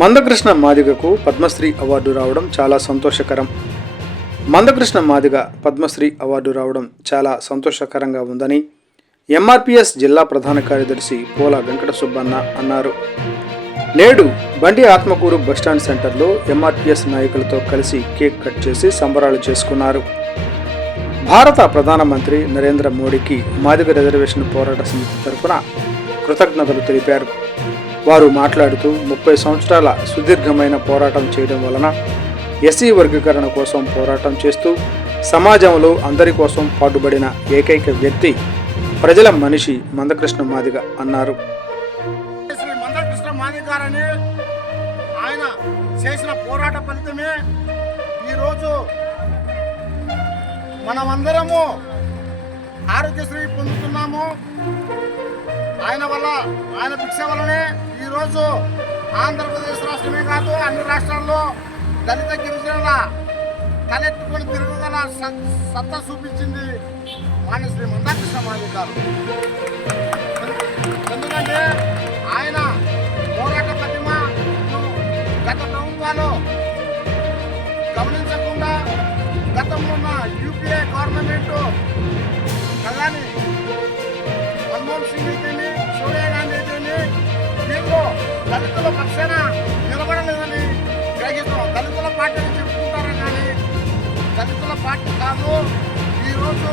Mandakrishna మాదిగకు Padmashri award రావడం చాలా సంతోషకరం. మందకృష్ణ మాదిగ పద్మశ్రీ అవార్డు రావడం చాలా సంతోషకరంగా ఉందని ఎంఆర్పిఎస్ జిల్లా ప్రధాన కార్యదర్శి పోల వెంకట సుబ్బన్న అన్నారు. నేడు బండి ఆత్మకూరు బస్టాండ్ సెంటర్లో ఎంఆర్పిఎస్ నాయకులతో కలిసి కేక్ కట్ చేసి సంబరాలు చేసుకున్నారు. భారత ప్రధానమంత్రి నరేంద్ర మోడీకి మాదిగ రిజర్వేషన్ పోరాట సమితి తరఫున కృతజ్ఞతలు తెలిపారు. వారు మాట్లాడుతూ 30 సంవత్సరాల సుదీర్ఘమైన పోరాటం చేయడం వలన ఎస్సీ వర్గీకరణ కోసం పోరాటం చేస్తూ సమాజంలో అందరి కోసం పాటుపడిన ఏకైక వ్యక్తి ప్రజల మనిషి మందకృష్ణ మాదిగ అన్నారు. మందకృష్ణ మాదిగ గారని ఆయన చేసిన పోరాట ఫలితమే ఈరోజు మనమందరము ఆరోగ్యశ్రీ పొందుతున్నాము. ఆయన వల్ల, ఆయన భిక్ష వల్లనే ఈరోజు ఆంధ్రప్రదేశ్ రాష్ట్రమే కాదు అన్ని రాష్ట్రాల్లో దళిత గిరిజనుల తలెత్తుకొని తిరగగల సత్తా చూపించింది శ్రీ మందకృష్ణ మాదిగ గారు. ఎందుకంటే ఆయన పోరాట ప్రతిమ గత ప్రభుత్వాలు గమనించకుండా గతంలో ఉన్న యూపీఏ గవర్నమెంట్ ప్రధాని మన్మోహన్ సింగ్ అయితేనే, సోనియా గాంధీ అయితేనే వీళ్ళు దళితుల పక్షాన నిలబడలేదని గ్రహిస్తున్నాం. దళితుల పార్టీ అని చెప్పుకుంటారు కానీ దళితుల పార్టీ కాదు. ఈరోజు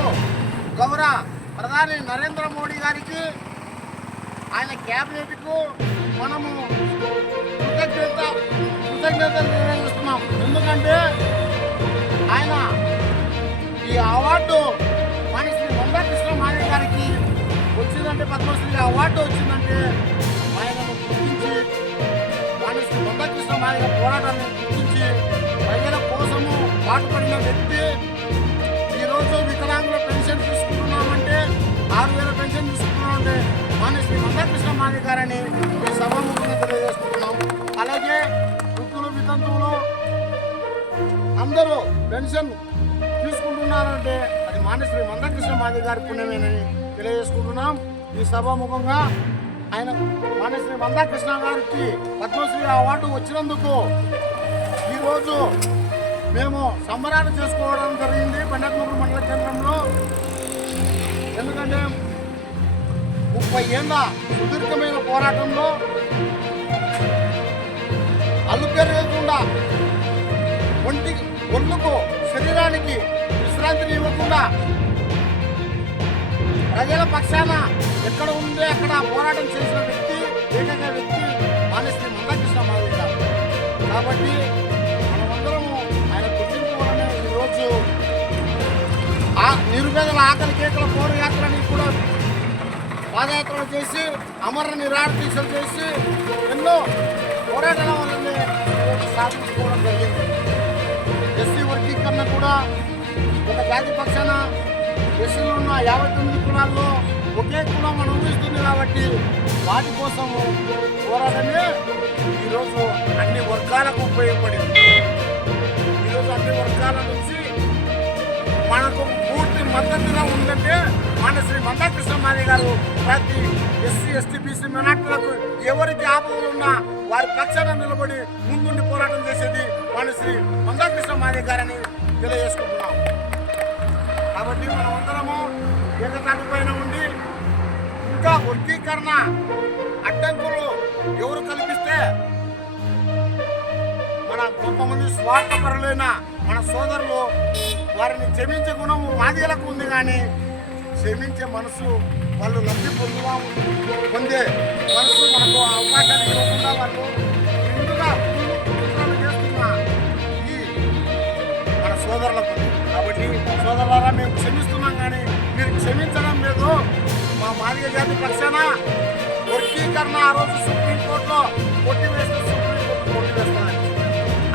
గౌరవ ప్రధాని నరేంద్ర మోడీ గారికి, ఆయన క్యాబినెట్కు మనము కృతజ్ఞతలు నిర్వహిస్తున్నాం. ఎందుకంటే ఆయన ఈ అవార్డు శ్రీ మందకృష్ణ మాదిగ గారికి వచ్చిందంటే, పద్మశ్రీ అవార్డు వచ్చిందంటే ఆయనను గుర్తించి శ్రీ మందకృష్ణ మాదిగ పోరాటాన్ని గుర్తించి ప్రజల కోసము పాటుపడిన వ్యక్తి. ఈరోజు వికలాంగుల పెన్షన్ తీసుకుంటున్నామంటే, 6,000 పెన్షన్ తీసుకుంటున్నామంటే శ్రీ మందకృష్ణ మాదిగ గారని ఈ సభాముఖంగా తెలియజేసుకుంటున్నాం. అలాగే వృద్ధులు, వితంతువులు అందరూ పెన్షన్ తీసుకుంటున్నారంటే అది శ్రీ మందకృష్ణ మాదిగ గారి పుణ్యమేనని తెలియజేసుకుంటున్నాం. ఈ సభాముఖంగా ఆయన శ్రీ మందకృష్ణ గారికి పద్మశ్రీ అవార్డు వచ్చినందుకు ఈరోజు మేము సంబరాలు చేసుకోవడం జరిగింది బండకూరు మండల కేంద్రంలో. ఎందుకంటే 30 ఏళ్ళ సుదీర్ఘమైన పోరాటంలో అలుపెరగకుండా ఒళ్ళుకు, శరీరానికి విశ్రాంతిని ఇవ్వకుండా ప్రజల పక్షాన ఎక్కడ ఉందే అక్కడ పోరాటం చేసిన వ్యక్తి, ఏకైక వ్యక్తి శ్రీ మందకృష్ణ మాదిగ గారు. కాబట్టి మనమందరము ఆయన గుర్తింపుకోవాలని ఈరోజు నిరుపేదల ఆకలి కేకల పౌరయాత్రని కూడా పాదయాత్రలు చేసి, అమర నిరాహార దీక్షలు చేసి ఎన్నో పోరాటాల వల్లనే సాధించుకోవడం జరిగింది. ఎస్సీ వర్గీకరణ కూడా ఒక జాతి పక్షాన ఎస్సీలో ఉన్న 59 కులాల్లో ఒకే కులం అనుభవిస్తుంది కాబట్టి వాటి కోసం పోరాటమే ఈరోజు అన్ని వర్గాలకు ఉపయోగపడింది. ఈరోజు అన్ని వర్గాల నుంచి మనకు పూర్తి మద్దతుగా ఉందంటే శ్రీ మందకృష్ణ మాదిగ గారు ప్రతి ఎస్సీ, ఎస్టీ, బీసీ మైనార్టీలకు ఎవరికి ఆపదలు ఉన్నా వారి పక్షాన నిలబడి ముందుండి పోరాటం చేసేది శ్రీ మందకృష్ణ మాదిగ గారని తెలియజేసుకుంటున్నాం. కాబట్టి మనమందరము ఏకతాటి పైన ఉండి ఇంకా వర్గీకరణ అడ్డంకులు ఎవరు కల్పిస్తే మన కొంతమంది స్వార్థపరులైన మన సోదరులు వారిని క్షమించే గుణము మాదిగలకు ఉంది, కానీ క్షమించే మనసు, వాళ్ళు లబ్ధి పొందే మనసు మనకు అవకాశాన్ని ఇవ్వకుండా వాళ్ళు ముందుగా చేస్తున్న ఈ మన సోదరులకు. కాబట్టి సోదరులారా, మేము క్షమిస్తున్నాం కానీ మీరు క్షమించడం లేదు. మా మాదిగ జాతి పక్షాన వర్గీకరణ ఆ రోజు సుప్రీంకోర్టులో కొట్టివేస్తే సుప్రీంకోర్టు కొట్టివేస్తాయి.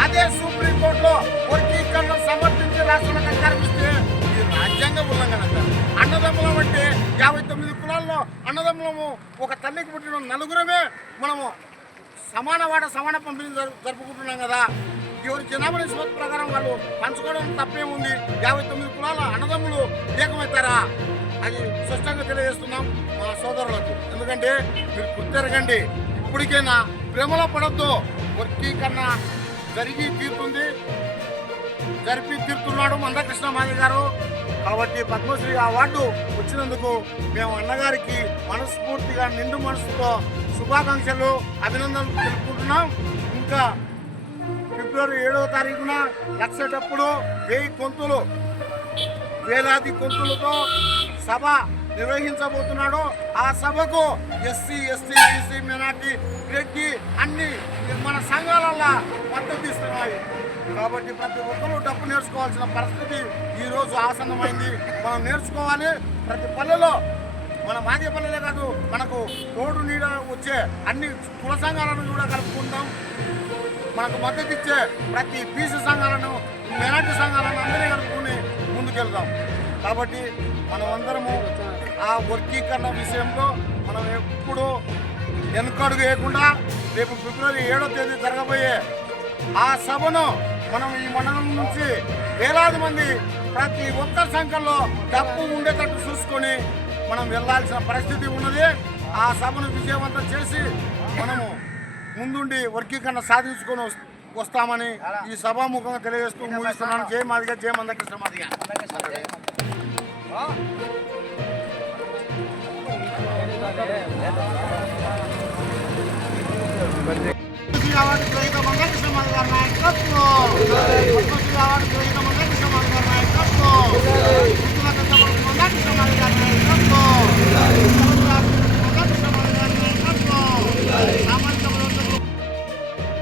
అదే సుప్రీంకోర్టులో వర్గీకరణ సమర్థించి రాష్ట్రాలకు అధికారం ఇస్తే ఈ రాజ్యాంగ ఉల్లంఘన. అన్నదమ్ములం అంటే 59 కులాల్లో అన్నదమ్ములము ఒక తల్లికి పుట్టిన నలుగురమే మనము సమాన పంపిణీ జరుపుకుంటున్నాం కదా. ఎవరి జనాభా నిష్పత్తి ప్రకారం వాళ్ళు పంచుకోవడం తప్పేముంది? 59 కులాల అన్నదమ్ములు ఏకమవుతారా? అది స్పష్టంగా తెలియజేస్తున్నాం మా సోదరులకు. ఎందుకంటే మీరు గుర్తెరగండి, ఇప్పటికైనా ప్రేమలో పడద్దు. వర్గీకరణ జరిపి తీరుతున్నాడు మందకృష్ణ మాదిగ గారు. కాబట్టి పద్మశ్రీ అవార్డు వచ్చినందుకు మేము అన్నగారికి మనస్ఫూర్తిగా నిండు మనసుతో శుభాకాంక్షలు, అభినందనలు తెలుపుకుంటున్నాం. ఇంకా ఫిబ్రవరి 7వ తారీఖున లక్షటప్పుడు వేలాది గొంతులతో సభ నిర్వహించబోతున్నాడు. ఆ సభకు SC, ST, BC, minority, Reddy అన్ని మన సంఘాలల్లో మద్దతు ఇస్తున్నాయి. కాబట్టి ప్రతి ఒక్కరూ డప్పు నేర్చుకోవాల్సిన పరిస్థితి ఈరోజు ఆసన్నమైంది. మనం నేర్చుకోవాలి. ప్రతి పల్లెలో మన మాదిగ పల్లెలే కాదు, మనకు తోడు నీడ వచ్చే అన్ని కుల సంఘాలను కూడా కలుపుకుంటాం. మనకు మద్దతు ఇచ్చే ప్రతి బీసీ సంఘాలను, మైనార్టీ సంఘాలను అందరినీ కలుపుకుని ముందుకెళ్దాం. కాబట్టి మనం అందరము ఆ వర్గీకరణ విషయంలో మనం ఎప్పుడూ వెనుకడుగు వేయకుండా రేపు ఫిబ్రవరి 7వ తేదీ జరగబోయే ఆ సభను మనం ఈ మండలం నుంచి వేలాది మంది ప్రతి ఒక్కరి సంఖ్యలో డబ్బు ఉండేటట్టు చూసుకొని మనం వెళ్ళాల్సిన పరిస్థితి ఉన్నది. ఆ సభను విజయవంతం చేసి మనము ముందుండి వర్గీకరణ సాధించుకొని వస్తామని ఈ సభాముఖంగా తెలియజేస్తూ ముగిస్తున్నాను. జై మాదిగ, జై మందకృష్ణ మాదిగ. మందకృష్ణ మాదిగ నాయకత్వం.